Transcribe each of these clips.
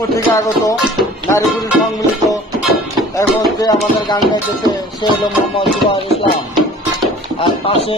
রংপুর থেকে আগত নারী পুরুষ সম্মিলিত এখন যে আমাদের গান গাইতেছে সে হলো মোহাম্মদ জুবাইর ইসলাম, আর পাশে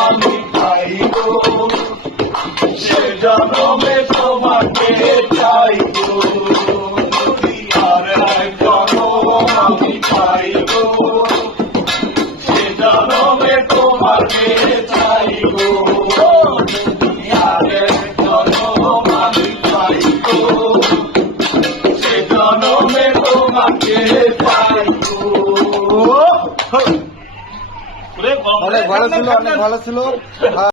আমি খাইবো সে জন্মে তোমাকে চাইবো আর এক জন্ম আমি খাইবো সে জন্মে তোমাকে চাইবো আর এক জন্ম আমি খাইবো সে জন্মে তোমাকে চাইবো। অনেক ভালো ছিল, অনেক ভালো ছিল।